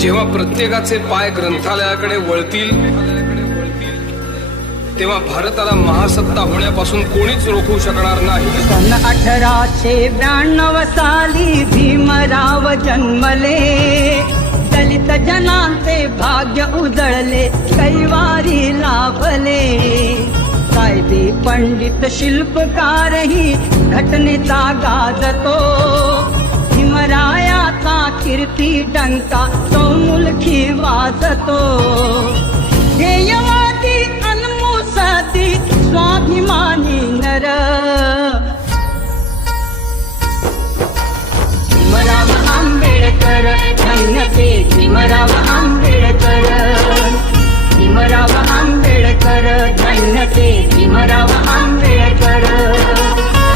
जेव्हा प्रत्येकाचे पाय ग्रंथालयाकडे वळतील तेव्हा भारताला महासत्ता होण्यापासून कोणीच रोखू शकणार नाही। सन 1892 साली भीमराव जन्मले, दलित जनांचे भाग्य उजळले, कैवारी लाभले। कायदे पंडित शिल्पकारही घटनेचा गाजतो, भीमरायाचा कीर्ती डंका चौमुलखी वाजतो। ध्येयवादी अनमुसती स्वाभिमानी नर